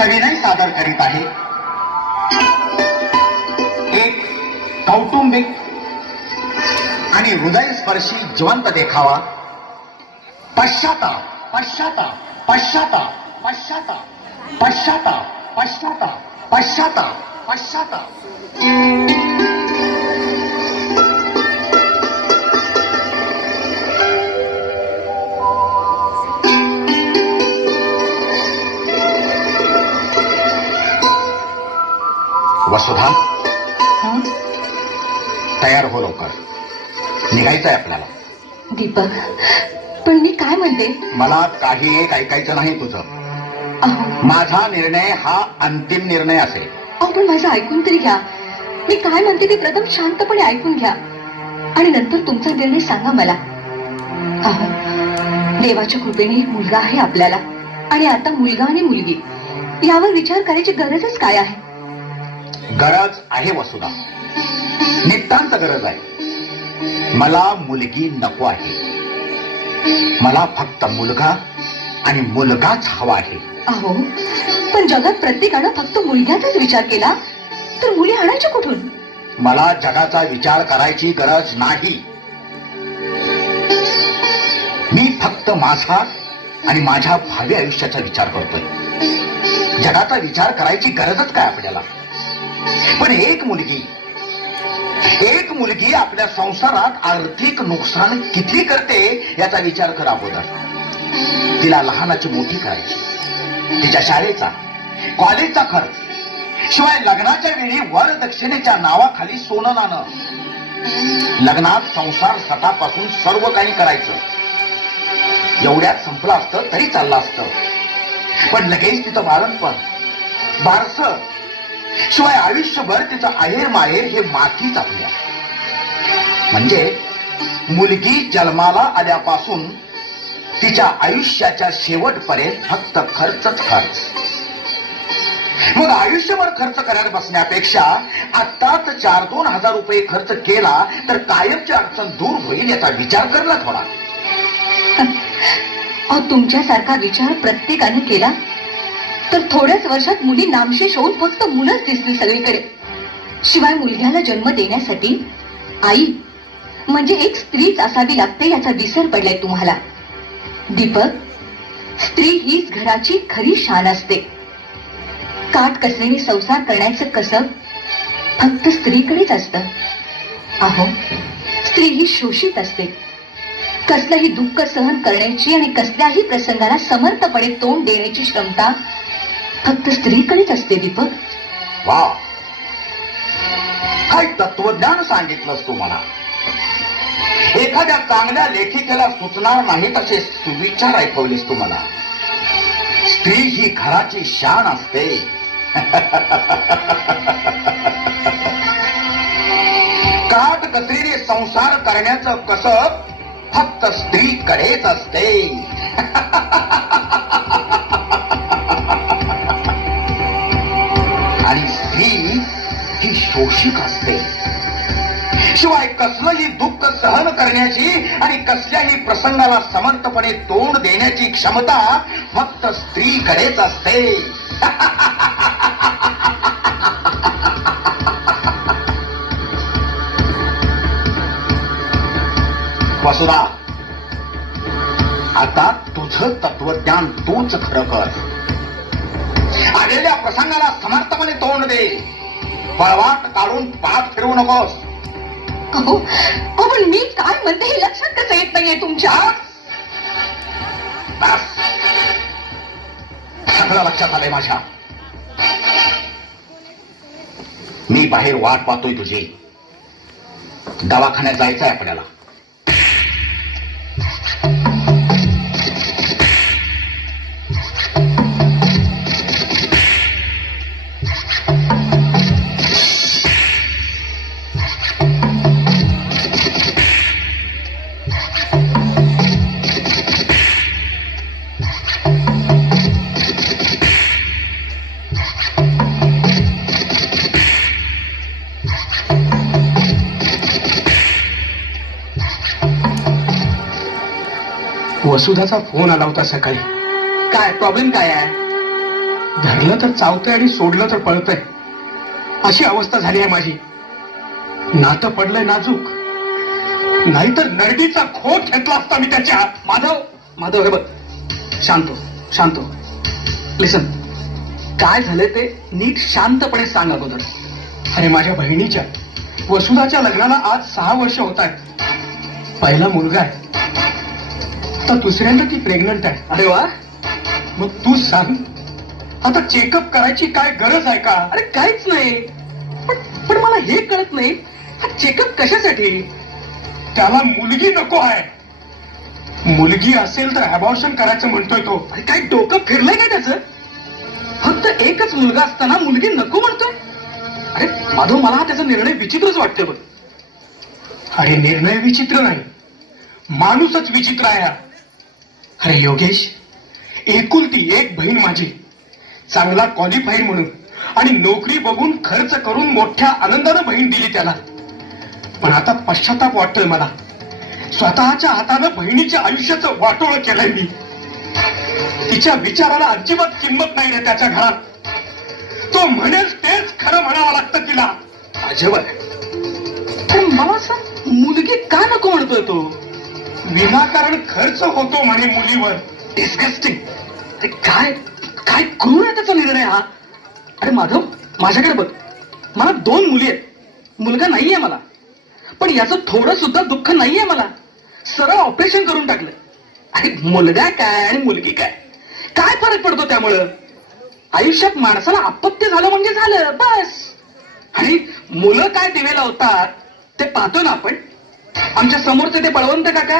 सविनय सादर करीत आहे एक कौटुंबिक आणि हृदयस्पर्शी जिवंत देखावा पश्चाताप पश्चाताप पश्चाताप पश्चाताप पश्चाताप पश्चाताप पश्चाताप पश्चाताप वसुधा तयार हो लवकर निघायचंय आपल्याला. दीपक पण मी काय म्हणते. मला काही एक ऐकायचं नाही तुझं. माझा निर्णय हा अंतिम निर्णय असेल. अहो पण माझं ऐकून तरी घ्या. मी काय म्हणते ते प्रथम शांतपणे ऐकून घ्या आणि नंतर तुमचा निर्णय सांगा मला. अहो देवाच्या कृपेने एक मुलगा आहे आपल्याला आणि आता मुलगा आणि मुलगी यावर विचार करायची गरजच काय आहे. गरज आहे वसुधा, नितांत गरज आहे. मला मुलगी नको आहे. मला फक्त मुलगा आणि मुलगाच हवा आहे. अहो पण जगात प्रत्येकानं फक्त मुलग्याचाच विचार केला तर मुली आणायच्या कुठून. मला जगाचा विचार करायची गरज नाही. मी फक्त माझा आणि माझ्या भावी आयुष्याचा विचार करतोय. जगाचा विचार करायची गरजच काय आपल्याला. पण एक मुलगी आपल्या संसारात आर्थिक नुकसान किती करते याचा विचार कर अगोदर. तिला लहानाची मोठी करायची, तिच्या शाळेचा कॉलेजचा खर्च, शिवाय लग्नाच्या वेळी वरदक्षिणेच्या नावाखाली सोनं नाणं. लग्नात संसार सटापासून सर्व काही करायचं. एवढ्यात संपलं असतं तरी चाललं असतं. पण लगेच तिचं बाळणपण, बारसं, शिवाय आयुष्यभर तिचं आहेर माहेर हे मातीच आपल्या. म्हणजे मुलगी जन्माला आल्यापासून तिच्या आयुष्याच्या शेवटपर्यंत फक्त खर्चच खर्च. मग आयुष्यभर खर्च करायला बसण्यापेक्षा आत्ताच 4-2 हजार रुपये खर्च केला तर कायमची अडचण दूर होईल याचा विचार करला थोडा. तुमच्यासारखा विचार प्रत्येकाने केला तर थोड्याच वर्षात मुली नामशेष होऊन फक्त मुलंच दिसतील सगळीकडे. शिवाय मुलग्याला जन्म देण्यासाठी आई म्हणजे एक स्त्रीच असावी लागते याचा विसर पडलाय तुम्हाला. दीपक, स्त्री हीच घराची खरी शान असते. काटकसरीने संसार करण्याचं कसब फक्त स्त्रीकडेच असतं. अहो स्त्री ही शोषित असते. कसलंही दुःख सहन करण्याची आणि कसल्याही प्रसंगाला समर्थपणे तोंड देण्याची क्षमता फक्त स्त्रीकडेच असते. दीपक, वा, काय तत्वज्ञान सांगितलंस तू मला. एखाद्या चांगल्या लेखिकेला सुचणार नाही तसे सुविचार ऐकवलेस तू मला. स्त्री ही घराची शान असते. काट कचरीने संसार करण्याचं कसब फक्त स्त्रीकडेच असते. आणि स्त्री ही शोषिक असते. शिवाय कसलंही दुःख सहन करण्याची आणि कसल्याही प्रसंगाला समर्थपणे तोंड देण्याची क्षमता फक्त स्त्रीकडेच असते. वसुधा, आता तुझं तत्वज्ञान तूच खरं कर. आलेल्या प्रसंगाला समर्थपणे तोंड दे. पळवाट काढून पाठ फिरवू नकोस. पण मी काय म्हणते हे लक्षात कसं येत नाहीये तुमच्या. बस, सगळं लक्षात आलंय माझ्या. मी बाहेर वाट पाहतोय तुझी. दवाखान्यात जायचंय आपल्याला. वसुधाचा फोन आला होता सकाळी. काय प्रॉब्लेम काय आहे. धरलं तर चावतंय आणि सोडलं तर पळतंय, अशी अवस्था झाली आहे माझी. नातं पडलंय नाजूक, नाहीतर नरडीचा खोट घेतला असता मी त्याच्या. माधव हे बघ, शांत लिसन, काय झालंय ते नीट शांतपणे सांग अगोदर. अरे माझ्या बहिणीच्या वसुधाच्या लग्नाला आज 6 वर्ष होत आहेत. पहिला मुलगा आहे, तर दुसऱ्यांदा ती प्रेग्नंट आहे. अरे वा, मग तू सांग, आता चेकअप करायची काय गरज आहे का? अरे काहीच नाही, पण मला हे कळत नाही, हा चेकअप कशासाठी? त्याला मुलगी नको आहे. मुलगी असेल तर अबॉर्शन करायचं म्हणतोय तो. अरे काय डोकं फिरलंय काय त्याचं? फक्त एकच मुलगा असताना मुलगी नको म्हणतोय? अरे माधव, मला हा त्याचा निर्णय विचित्रच वाटतोय बघ. अरे निर्णय विचित्र नाही, माणूसच विचित्र आहे हा. अरे योगेश, एकुलती एक बहीण माझी, चांगला क्वालिफाईड म्हणून आणि नोकरी बघून खर्च करून मोठ्या आनंदानं बहीण दिली त्याला. पण आता पश्चाताप वाटतोय मला. स्वतःच्या हातानं बहिणीच्या आयुष्याचं वाटोळ केलंय मी. तिच्या विचाराला अजिबात किंमत नाही रे त्याच्या घरात. तो म्हणेल तेच खरं म्हणावं लागतं तिला. अजब आहे. पण मला सांग, मुलगी का नको म्हणतोय तो? विनाकारण खर्च होतो म्हणे मुलीवर. डिस्गस्टिंग. अरे काय काय क्रूर आहे त्याचा निर्णय हा. अरे माधव, माझ्याकडे बघ, मला 2 मुली आहेत, मुलगा नाहीये मला. पण याचं थोडं सुद्धा दुःख नाहीये मला. सरळ ऑपरेशन करून टाकलं. अरे मुलगा काय आणि मुलगी काय, काय फरक पडतो त्यामुळं? आयुष्यात माणसाला अपत्य झालं म्हणजे झालं बस. आणि मुलं काय दिवेला होतात ते पाहतो ना आपण. आमच्या समोरचे ते बळवंत काका,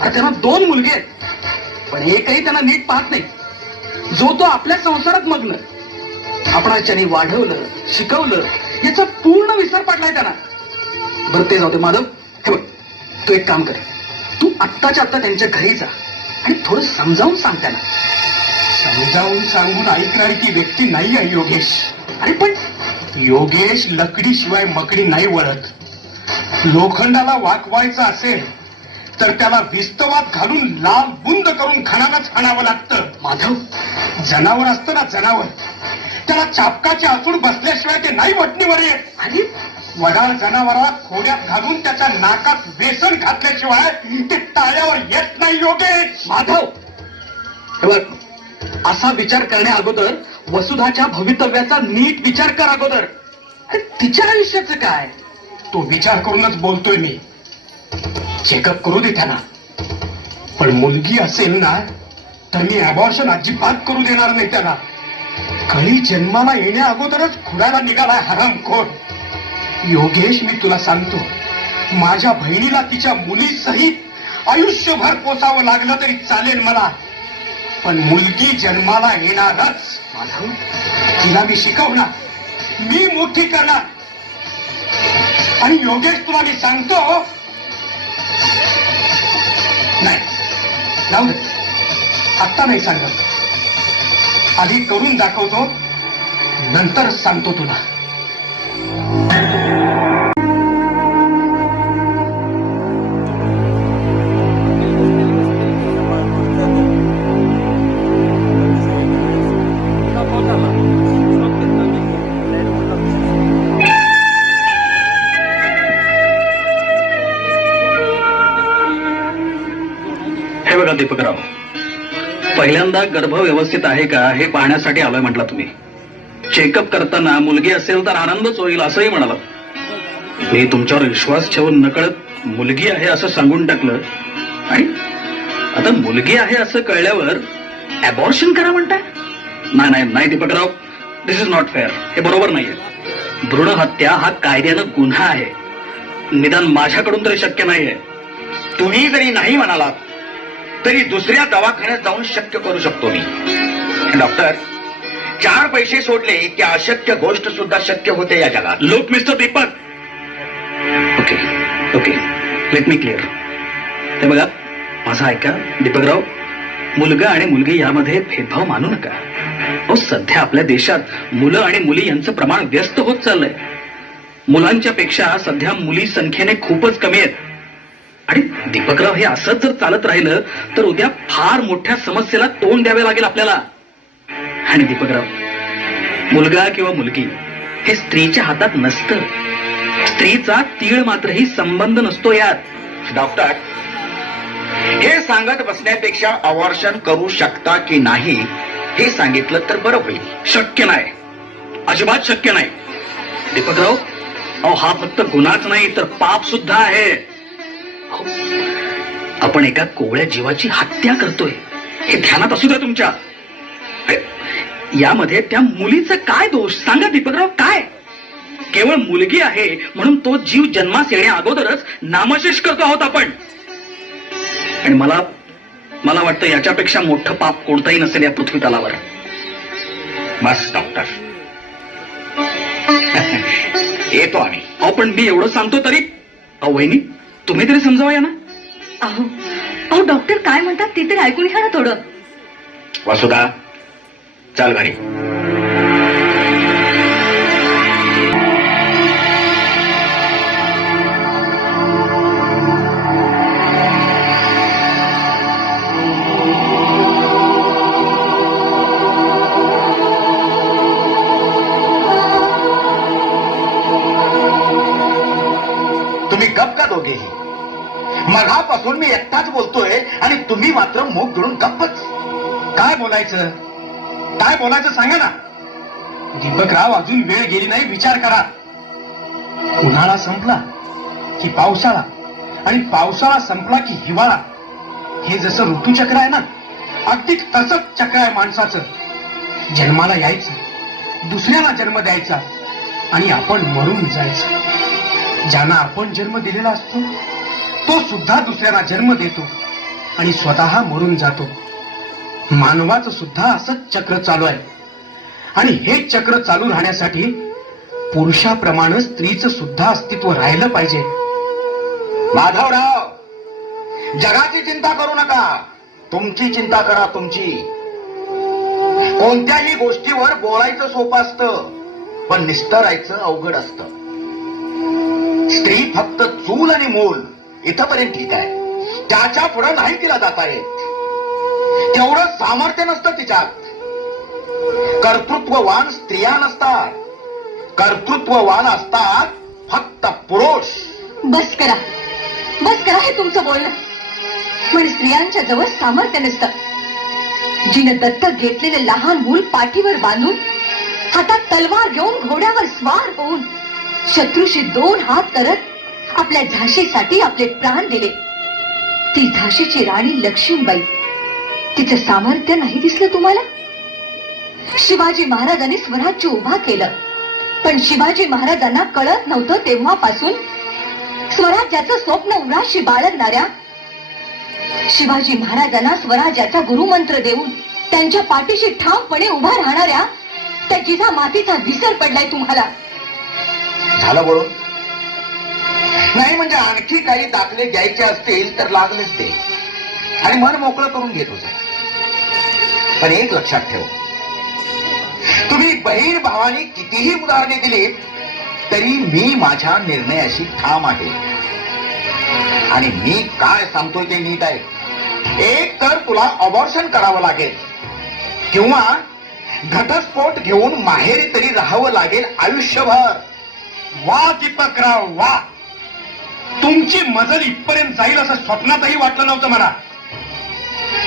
अरे त्यांना 2 मुलगे आहेत, पण एकही त्यांना नीट पाहत नाही. जो तो आपल्या संसारात मग्न. आपणाच्याने वाढवलं शिकवलं याचा पूर्ण विसर पडलाय त्यांना. बरं ते जाऊ दे माधव, हे बघ, तू एक काम कर, तू आत्ताच्या आत्ता त्यांच्या घरी जा आणि थोडं समजावून सांग त्यांना. समजावून सांगून ऐकणारी ती व्यक्ती नाही आहे योगेश. अरे पण योगेश लकडीशिवाय मकडी नाही वळत. लोखंडाला वाकवायचं असेल तर त्याला विस्तवात घालून लाल बुंद करून खणालाच हाणावं लागतं. माधव, जनावर असतं ना जनावर, त्याला चापकाचे आसूड बसल्याशिवाय ते नाही वटणीवर येत. आणि वडाळ जनावराला खोड्यात घालून त्याच्या नाकात बेसन घातल्याशिवाय ते ताळ्यावर येत नाही योगेश. माधव, हे बघ, असा विचार करण्या अगोदर वसुधाच्या भवितव्याचा नीट विचार कर अगोदर. अरे तिच्या आयुष्याचं काय? तो विचार करूनच बोलतोय मी. चेकअप करू दे त्यांना, पण मुलगी असेल ना तर मी अबॉर्शन अजिबात करू देणार नाही त्याला. कळी जन्माला येण्या अगोदरच खुडायला निघालाय हरामखोर. योगेश, मी तुला सांगतो, माझ्या बहिणीला तिच्या मुलीसहित आयुष्यभर पोसावं लागलं तरी चालेल मला, पण मुलगी जन्माला येणारच. माधव, तिला मी शिकवणार, मी मोठी करणार. आणि योगेश, तुला मी सांगतो, नाही जाऊ दे, आत्ता नाही सांगत. आधी करून दाखवतो, नंतर सांगतो तुला. हे बघा दीपकराव, पहिल्यांदा गर्भ व्यवस्थित आहे का हे पाहण्यासाठी आलोय म्हटलं तुम्ही. चेकअप करताना मुलगी असेल तर आनंदच होईल असंही म्हणाला. मी तुमच्यावर विश्वास ठेवून नकळत मुलगी आहे असं सांगून टाकलं, आणि आता मुलगी आहे असं कळल्यावर अबॉर्शन करा म्हणताय? नाही नाही नाही दीपकराव, दिस इज नॉट फेअर. हे बरोबर नाहीये. भ्रूण हत्या हा कायद्यानं गुन्हा आहे. निदान माझ्याकडून तरी शक्य नाहीये. तुम्ही जरी नाही म्हणालात तरी दुसऱ्या दवाखान्यात जाऊन शक्य करू शकतो मी. डॉक्टर, 4 पैसे सोडले की अशक्य गोष्ट सुद्धा शक्य होते या जगात. Look mister Deepak, okay okay, let me clear. हे बघा, माझं ऐका दीपकराव, मुलगा आणि मुलगी यामध्ये भेदभाव मानू नका. अहो, सध्या आपल्या देशात मुलं आणि मुली यांचं प्रमाण व्यस्त होत चाललंय. मुलांच्या पेक्षा सध्या मुली संख्येने खूपच कमी आहेत. आणि दीपकराव, हे असंच जर चालत राहिलं तर उद्या फार मोठ्या समस्येला तोंड द्यावे लागेल आपल्याला. आणि दीपकराव, मुलगा किंवा मुलगी हे स्त्रीच्या हातात नसतं. स्त्रीचा तीळ मात्रही संबंध नसतो यात. डॉक्टर, हे सांगत बसण्यापेक्षा अवॉर्शन करू शकता की नाही हे सांगितलं तर बरं होईल. शक्य नाही, अजिबात शक्य नाही. दीपकराव, अहो हा फक्त गुन्हाच नाही तर पाप सुद्धा आहे. अहो, आपण एका कोवळ्या जीवाची हत्या करतोय हे ध्यानात असू द्या तुमच्या. यामध्ये त्या मुलीचा काय दोष सांगा दीपकराव, काय? केवळ मुलगी आहे म्हणून तो जीव जन्मास येण्या अगोदरच नामशेष करतो आहोत आपण. आणि मला वाटतं याच्यापेक्षा मोठं पाप कोणताही नसेल या पृथ्वी तलावर. बस डॉक्टर, येतो आम्ही. अहो पण मी एवढं सांगतो तरी. अहो वहिनी, तुम्ही तरी समजावा या ना. अहो अहो डॉक्टर काय म्हणतात ते तरी ऐकून घ्या ना थोडं. वसुधा, चल घरी. तुम्ही गप का दोघेही? मघापासून मी एकटाच बोलतोय आणि तुम्ही मात्र मुख धरून गप्पच. काय बोलायचं, काय बोलायचं सांगा ना. दीपकराव, अजून वेळ गेली नाही, विचार करा. उन्हाळा संपला की पावसाळा, आणि पावसाळा संपला की हिवाळा. हे जसं ऋतुचक्र आहे ना, अगदी तसंच चक्र आहे माणसाचं. जन्माला यायचं, दुसऱ्याला जन्म द्यायचा, आणि आपण मरून जायचं. ज्यांना आपण जन्म दिलेला असतो तो सुद्धा दुसऱ्यांना जन्म देतो आणि स्वतः मरून जातो. मानवाचं सुद्धा असंच चक्र चालू आहे. आणि हे चक्र चालू राहण्यासाठी पुरुषाप्रमाणे स्त्रीचं सुद्धा अस्तित्व राहिलं पाहिजे. माधवराव, जगाची चिंता करू नका, तुमची चिंता करा, तुमची. कोणत्याही गोष्टीवर बोलायचं सोपं असतं, पण निस्तरायचं अवघड असतं. स्त्री फक्त चूल आणि मूल इथपर्यंत ठीक आहे, त्याच्या पुढे नाही तिला जाता येत. तेवढं सामर्थ्य नसतं तिच्यात. कर्तृत्ववान स्त्रिया नसतात, कर्तृत्ववान असतात फक्त पुरुष. बस करा, बस करा हे तुमचं बोलणं. पण स्त्रियांच्या जवळ सामर्थ्य नसतं. जिनं दत्तक घेतलेले लहान मूल पाठीवर बांधून, हातात तलवार घेऊन घोड्यावर स्वार होऊन, शत्रूशी 2 हात करत आपल्या झाशीसाठी आपले प्राण दिले, ती झाशीची राणी लक्ष्मीबाई, तिचं सामर्थ्य नाही दिसलं तुम्हाला? शिवाजी महाराजांनी स्वराज्य उभा केलं, पण शिवाजी महाराजांना कळत नव्हतं तेव्हापासून स्वराज्याचं स्वप्न उराशी बाळगणाऱ्या, शिवाजी महाराजांना स्वराज्याचा गुरुमंत्र देऊन त्यांच्या पाठीशी ठामपणे उभा राहणाऱ्या त्या जिजामातीचा विसर पडलाय तुम्हाला. झालं बोलून? नाही म्हणजे आणखी काही दाखले द्यायचे असतील तर लागलेच ते, आणि मन मोकळं करून घेत होतं. पण एक लक्षात ठेव, तुम्ही बहीण भावानी कितीही उदाहरणे दिलीत तरी मी माझ्या निर्णयाशी ठाम आहे. आणि मी काय सांगतोय ते नीट आहे. एक तर तुला अबॉर्शन करावं लागेल, किंवा घटस्फोट घेऊन माहेरी तरी राहावं लागेल आयुष्यभर. वा दीपकराव वा, तुमची मजल इथपर्यंत जाईल असं स्वप्नातही वाटलं नव्हतं मला.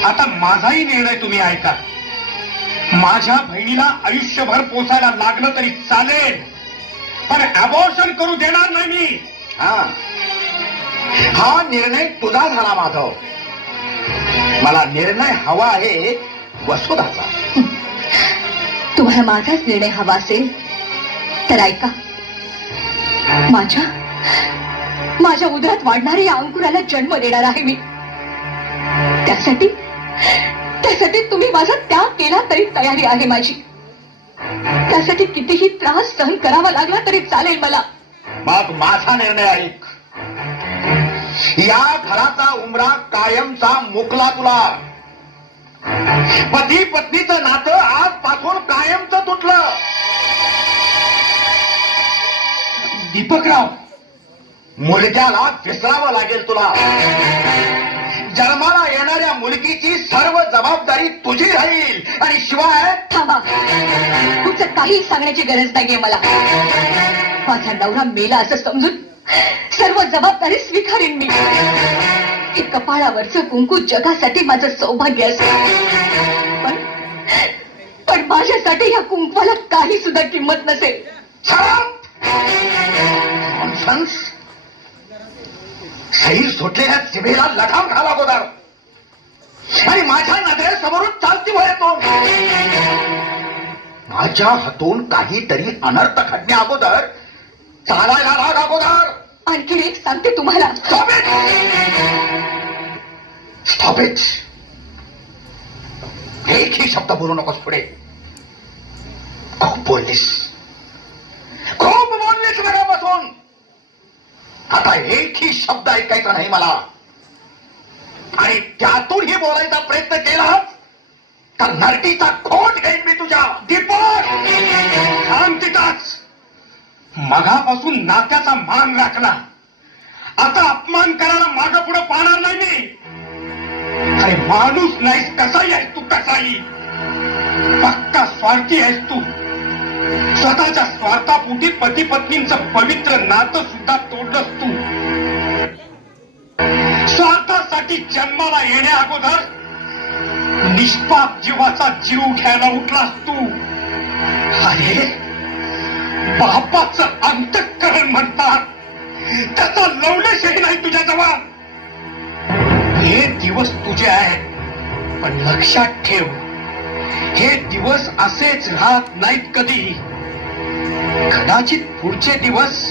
आता माझाही निर्णय तुम्ही ऐका. माझ्या बहिणीला आयुष्यभर पोसायला लागलं तरी चालेल, पण अबॉर्शन करू देणार नाही मी. हा निर्णय तुझा झाला माधव. मला निर्णय हवा आहे वसुधाचा. तुम्हाला माझाच निर्णय हवा असेल तर ऐका. माझ्या उदरात वाढणाऱ्या या अंकुराला जन्म देणार आहे मी. त्यासाठी तुम्ही माझा त्याग केला तरी तयारी आहे माझी. त्यासाठी कितीही त्रास सहन करावा लागला तरी चालेल मला. मग माझा निर्णय ऐक. या घराचा उंबरा कायमचा मुकला तुला. पती पत्नीचं नातं आजपासून कायमचं तुटलं. दीपकराव, मुलग्याला विसरावं लागेल तुला. जन्माला येणाऱ्या मुलगीची सर्व जबाबदारी तुझी राहील. आणि शिवाय थांबा, तुमचं काही सांगण्याची गरज नाहीये मला. माझा नवरा मेला असं समजून सर्व जबाबदारी स्वीकारेन मी. हे कपाळावरचं कुंकू जगासाठी माझं सौभाग्य असेल, पण माझ्यासाठी या कुंकवाला काही सुद्धा किंमत नसेल. नॉनसेन्स. सैर सुटलेल्या जिभेला लगाम घाला अगोदर. आणि माझ्या नजरेसमोरून चालती वय तो. माझ्या हातून काहीतरी अनर्थ घडण्या अगोदर चालायला लाग अगोदर. आणखी एक सांगते तुम्हाला. Stop it! Stop it! एकही शब्द बोलू नकोस पुढे. खूप बोललीस मगापासून. आता एकही शब्द ऐकायचा नाही मला. आणि त्यातूनही बोलायचा प्रयत्न केला तर नरटीचा खोट घेईन मी तुझ्या. दीपक थांब तिथंच. मगापासून नात्याचा मान राखला, आता अपमान करायला मागं पुढे पाहणार नाही मी. अरे माणूस नाहीस, कसाही आहेस तू, कसाही. पक्का स्वार्थी आहेस तू. स्वतःच्या स्वार्थापोटी पती पत्नींचं पवित्र नातं सुद्धा तोडलंस तू. स्वार्थासाठी जन्माला येण्या अगोदर निष्पाप जीवाचा जीव घ्यायला उठलास तू. अरे बापाचं अंतःकरण म्हणतात, त्याचा लवलेशही नाही तुझ्याजवळ. हे दिवस तुझे आहेत, पण लक्षात ठेव, हे दिवस असेच राहत नाहीत कधी. कदाचित पुढचे दिवस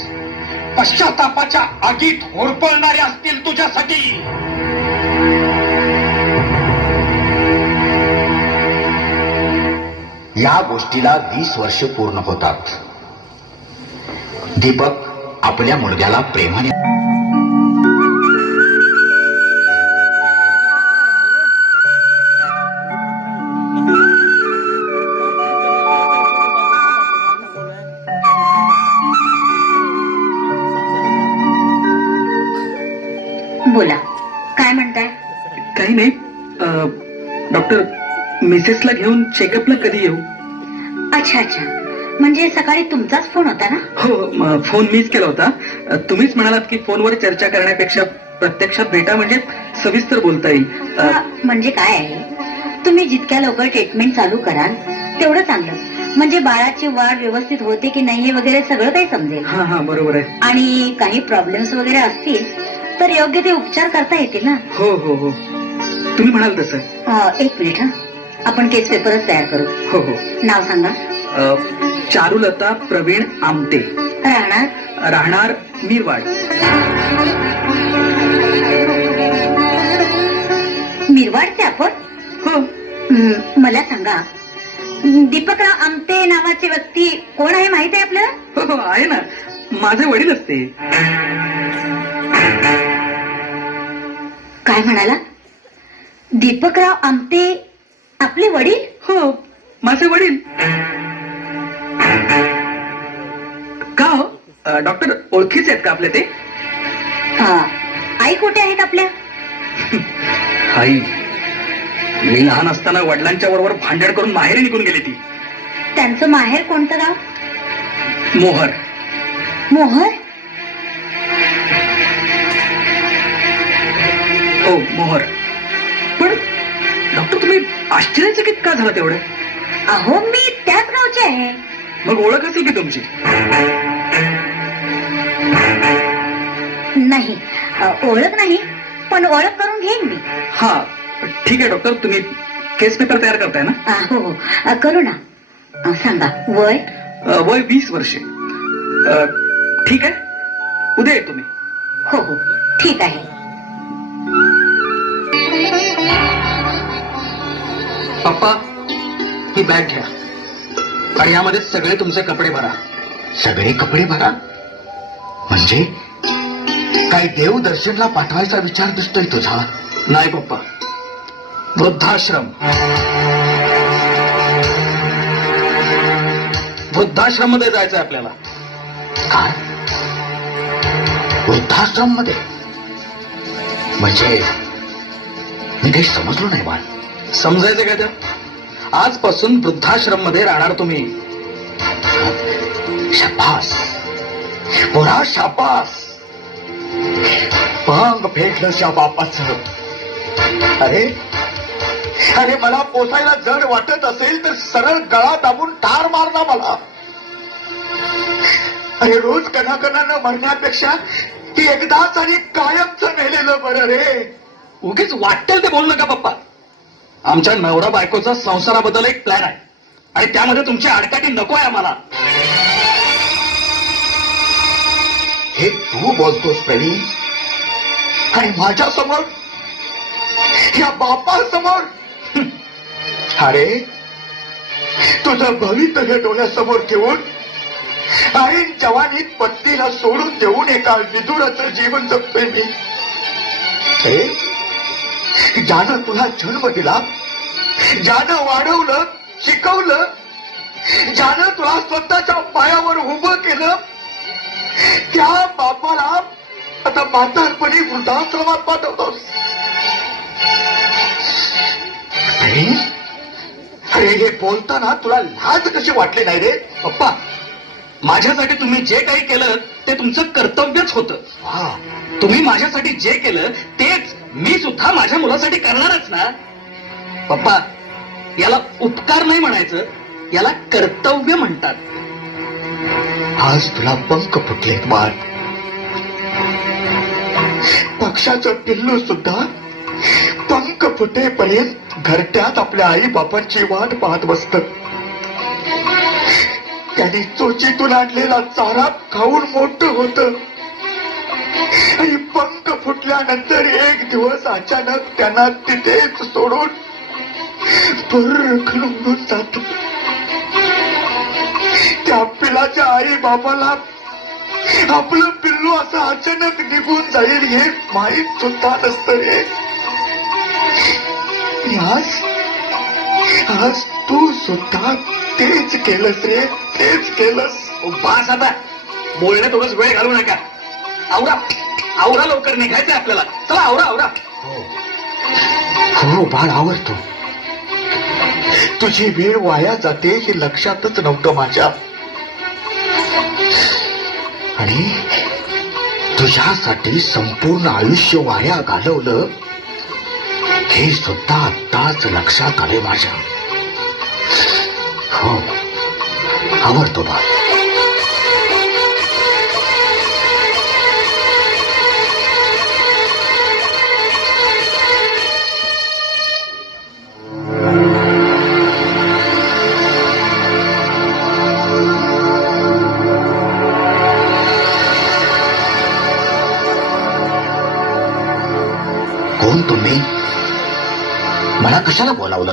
पश्चातापाच्या आगीत होरपळणारे असतील तुझ्यासाठी. या गोष्टीला 20 वर्ष पूर्ण होतात. दीपक आपल्या मुलग्याला प्रेमाने बोला, काय म्हणताय? काही नाही. डॉक्टर, मिसेसला घेऊन चेकअपला कधी येऊ? अच्छा अच्छा, म्हणजे सकाळी तुमचाच फोन होता ना? हो, फोन मीच केला होता. तुम्हीच म्हणालात की फोनवर चर्चा करण्यापेक्षा प्रत्यक्षात भेटा म्हणजे सविस्तर बोलता येईल. म्हणजे काय आहे, तुम्ही जितक्या लवकर ट्रीटमेंट चालू कराल तेवढं चांगलं. म्हणजे बाळाची वाढ व्यवस्थित होते की नाहीये वगैरे सगळं काही समजेल. हा हा, बरोबर आहे. आणि काही प्रॉब्लेम्स वगैरे असतील तर योग्य ते उपचार करता येतील ना? हो हो हो, तुम्ही म्हणाल तसं. एक मिनिट, आपण केस पेपरच तयार करू. हो हो. नाव सांगा. चारुलता प्रवीण आमटे. राहणार मिरवाड. मिरवाडचे आपण? हो. मला सांगा, दीपकराव आमटे नावाचे व्यक्ती कोण आहे माहित आहे आपल्याला? हो हो, आहे ना, माझे वडील असते. काय म्हणाला? दीपकराव आमटे आपले वडील? हो, माझे वडील. का हो डॉक्टर, ओळखीचे आहेत का आपले ते? आई कुठे आहेत आपल्या? आई, मी लहान असताना वडिलांच्या बरोबर भांडण करून माहेरी निघून गेली ती. त्यांचं माहेर कोणतं गाव? मोहर. मोहर? हो, मोहर. पण डॉक्टर, तुम्ही आश्चर्यचकित का झाला तेवढं? अहो, मी त्याच गावचे आहे. मग ओळख असेल की तुमची? नाही, ओळख नाही, पण ओळख करून घेईन मी. हा, ठीक आहे डॉक्टर, तुम्ही केस पेपर तयार करताय ना? हो हो, करू ना. सांगा वय. वय 20 वर्षे. ठीक आहे, उद्या येतो मी. हो हो, ठीक आहे. पप्पा, ही बॅग घ्या आणि यामध्ये सगळे तुमचे कपडे भरा. सगळे कपडे भरा म्हणजे काय देवदर्शनला पाठवायचा विचार दिसतोय तुझा? नाही पप्पा, वृद्धाश्रम. वृद्धाश्रम मध्ये जायचंय आपल्याला. काय? वृद्धाश्रम मध्ये? म्हणजे मी काही समजलो नाही बाळ. समजायचं काय त्यात? आजपासून वृद्धाश्रम मध्ये राहणार तुम्ही. शाबास पोरा शाबास. पांग फेडलं त्या बापाचं. अरे अरे मला पोसायला जड वाटत असेल तर सरळ गळा दाबून ठार मारला मला. अरे रोज कणाकणानं मरण्यापेक्षा एकदाच आणि कायमच मेलेलं बरं रे. उगीच वाटेल ते बोलू नका पप्पा. आमच्या नवरा बायकोचा संसाराबद्दल एक प्लॅन आहे आणि त्यामध्ये तुमची आडकाठी नको आहे आम्हाला. हे तू बोलतोस प्रवीण आणि माझ्या समोर या बापासमोर. अरे तुझं भवितव्य डोळ्यासमोर ठेवून ऐन जवानीत पत्नीला सोडून देऊन एका विदुराचं जीवन जगतोय मी. ज्यानं तुला जन्म दिला, ज्यानं वाढवलं शिकवलं, ज्यानं तुला स्वतःच्या पायावर उभं केलं, त्या बापाला आता म्हातारपणी वृद्धाश्रमात पाठवतोस. अरे हे बोलताना तुला लाज कशी वाटली नाही रे? पप्पा, माझ्यासाठी तुम्ही जे काही केलं ते तुमचं कर्तव्यच होतं. वा, तुम्ही माझ्यासाठी जे केलं तेच मी सुद्धा माझ्या मुलासाठी करणारच ना. पप्पा, याला उपकार नाही म्हणायचं, याला कर्तव्य म्हणतात. आज तुला पंख फुटलेत बाळ. पक्षाचं पिल्लू सुद्धा पंख फुटेपर्यंत घरट्यात आपल्या आई बापांची वाट पाहत बसत. त्यांनी चोचीतून आणलेला चारा खाऊन मोठं होत आणि पंख फुटल्यानंतर एक दिवस अचानक त्यांना तिथेच सोडून निघून जात. त्या पिलाच्या आई बाबाला आपलं पिल्लू असं अचानक निघून जाईल हे माहीत सुद्धा नसत रे. आज तू सुद्धा तेच केलंस रे, तेच केलंस. बास आता, बोलण्यात उगाच वेळ घालू नका. आवरा आवरा, लवकर निघायचंय आपल्याला. चला आवरा आवरा. हो बाळ, आवडतो. तुझी वेळ वाया जाते हे लक्षातच नव्हतं माझ्या. आणि तुझ्यासाठी संपूर्ण आयुष्य वाया घालवलं हे सुद्धा आत्ताच लक्षात आले माझ्या. हो, आवडतो बाळ. कोण तुम्ही? मला कशाला बोलावलं?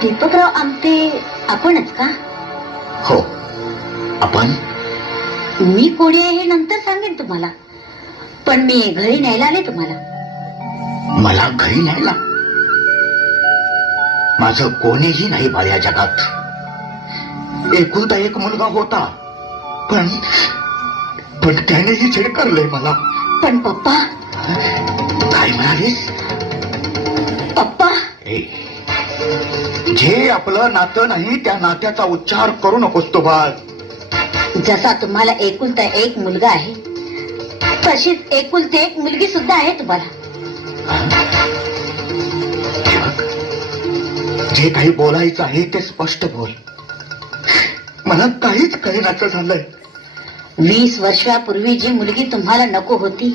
दीपकराव आमटे आपणच का? हो, आपण. मी कोणी आहे हे नंतर सांगेन तुम्हाला, पण मी घरी न्यायला आले तुम्हाला. मला घरी न्यायला? माझं कोणीही नाही बाळ या जगात. एकुलता एक मुलगा होता, पण त्यानेही झिडकारलंय मला. पण पप्पा. काय म्हणालीस? पप्पा, जे आपलं नातं नाही त्या नात्याचा उच्चार करू नकोस तो बाळ. जसा तुम्हाला एकुलता एक मुलगा आहे तशीच एकुलती एक मुलगी सुद्धा आहे तुम्हाला. हे बघ, जे काही बोलायचं आहे ते स्पष्ट बोल. मला काहीच कळेनाचं झालंय. 20 वर्षापूर्वी जी मुलगी तुम्हाला नको होती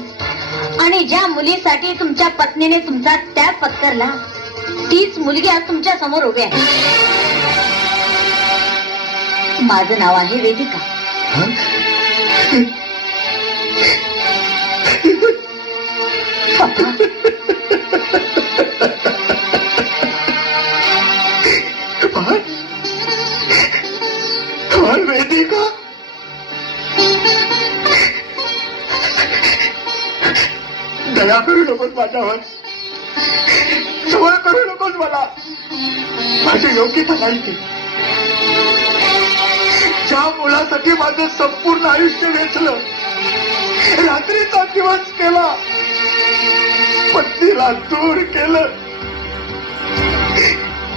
आणि ज्या मुलीसाठी तुमच्या पत्नीने तुमचा त्याग पत्करला, तीच मुलगी आज तुमच्या समोर उभी आहे. माझं नाव आहे वेदिका. पप्पा, वेदिका, दया करू नकोस माझ्यावर. जवळ करू नकोस मला. माझी योग्यता नाही ती. ज्या मुलासाठी माझं संपूर्ण आयुष्य वेचलं, रात्रीचा दिवस केला, पत्नीला दूर केलं,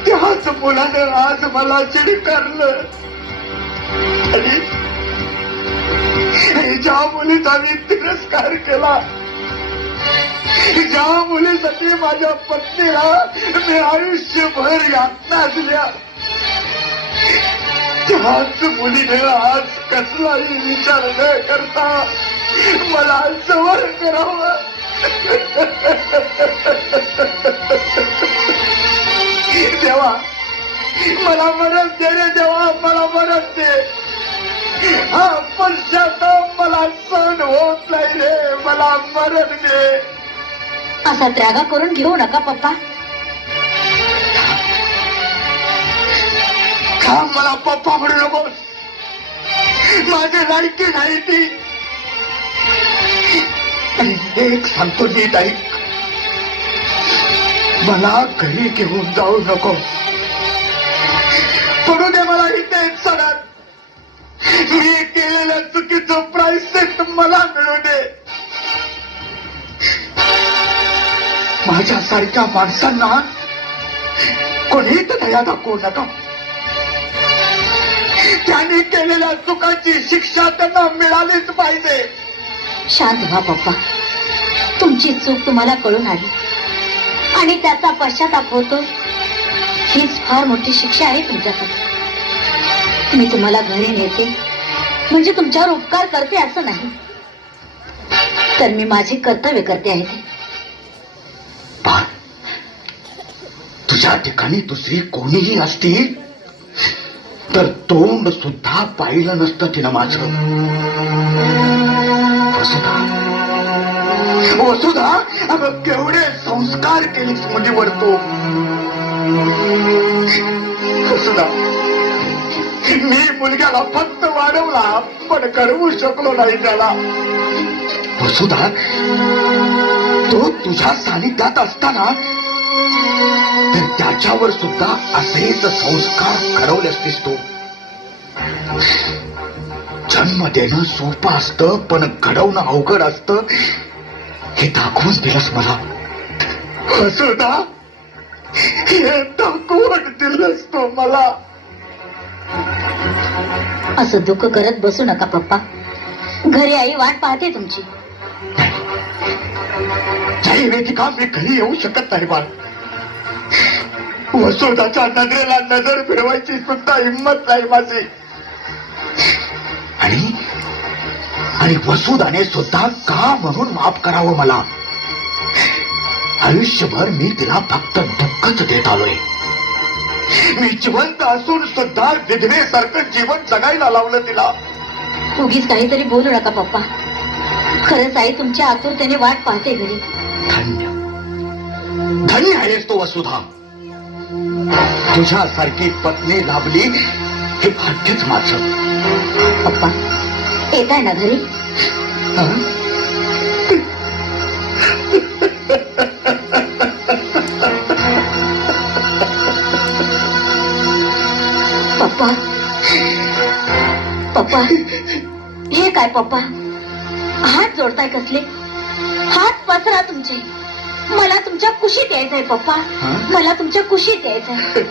त्याच मुलानं आज मला चिडकारलं. आणि ज्या मुलीचा मी तिरस्कार केला, ज्या मुलीसाठी माझ्या पत्नीला मी आयुष्यभर यातना दिल्या, त्याच मुलीने आज कसलाही विचार न करता मला जवळ करावं. देवा, मला मरण दे रे देवा, मला मरण दे. हा पश्चाताप मला सहन होत नाही रे, मला मरण दे. असा त्रागा करून घेऊ नका पप्पा. का मला पप्पा म्हणू नकोस, माझी लायकी नाही ती. आणि एक सांगतो नीट ऐक, मला घरी घेऊन जाऊ नको. पडू दे मला इथे सणात. मी केलेल्या चुकीचं प्रायश्चित्त मला मिळू दे. माझ्यासारख्या माणसांना कोणीच दया दाखवू नका. त्यांनी केलेल्या चुकाची शिक्षा त्यांना मिळालीच पाहिजे. शांत व्हा पप्पा. तुमची चूक तुम्हाला कळून आली आणि त्याचा पश्चाताप होतो, हीच फार मोठी शिक्षा आहे तुमच्यासाठी. मी तुम्हाला घरी नेते म्हणजे तुमच्यावर उपकार करते असं नाही, तर मी माझे कर्तव्य करते आहे ते. पण तुझ्या ठिकाणी दुसरी कोणीही असती तर तोंड सुद्धा पाहिलं नसतं तिनं माझं. वसुधा, वसुधा, अगं केवढे संस्कार केलीस मुलीवर तू. वसुधा, मी मुलग्याला फक्त वाढवला पण करवू शकलो नाही त्याला. वसुधा, तो तुझ्या सानिध्यात असताना तर त्याच्यावर सुद्धा असेच संस्कार घडवले असतेस तू. जन्म देणं सोपं असतं पण घडवणं अवघड असतं हे दाखवून दिलंस मला. वसुधा, हे दाखवून दिलंस तू मला. असं दुःख करत बसू नका पप्पा. घरी आई वाट पाहते तुमची. जय वेदिका, मी घरी येऊ शकत नाही बाळ. वसुधाच्या नजरेला नजर फिरवायची सुद्धा हिंमत नाही माझी. आणि वसुधाने सुद्धा का म्हणून माफ करावं मला. आयुष्यभर मी तिला फक्त दुःखच देत आलोय. मी जिवंत असून सुद्धा विधवेसारखं जीवन जगायला लावलं तिला. उगीच काहीतरी बोलू नका पप्पा. खरंच आई तुमच्या आतुरतेने वाट पाहते घरी. धन्य धन्य आहेस तो वसुधा. तुझ्यासारखी पत्नी लाभली हे भाग्यच माझं. पप्पा, येताय ना घरी? पप्पा, पप्पा, हे काय पप्पा? हात जोडताय कसले? हात पसरा तुमचे. मला तुमच्या कुशीत यायचंय पप्पा. मला तुमच्या कुशीत यायचंय.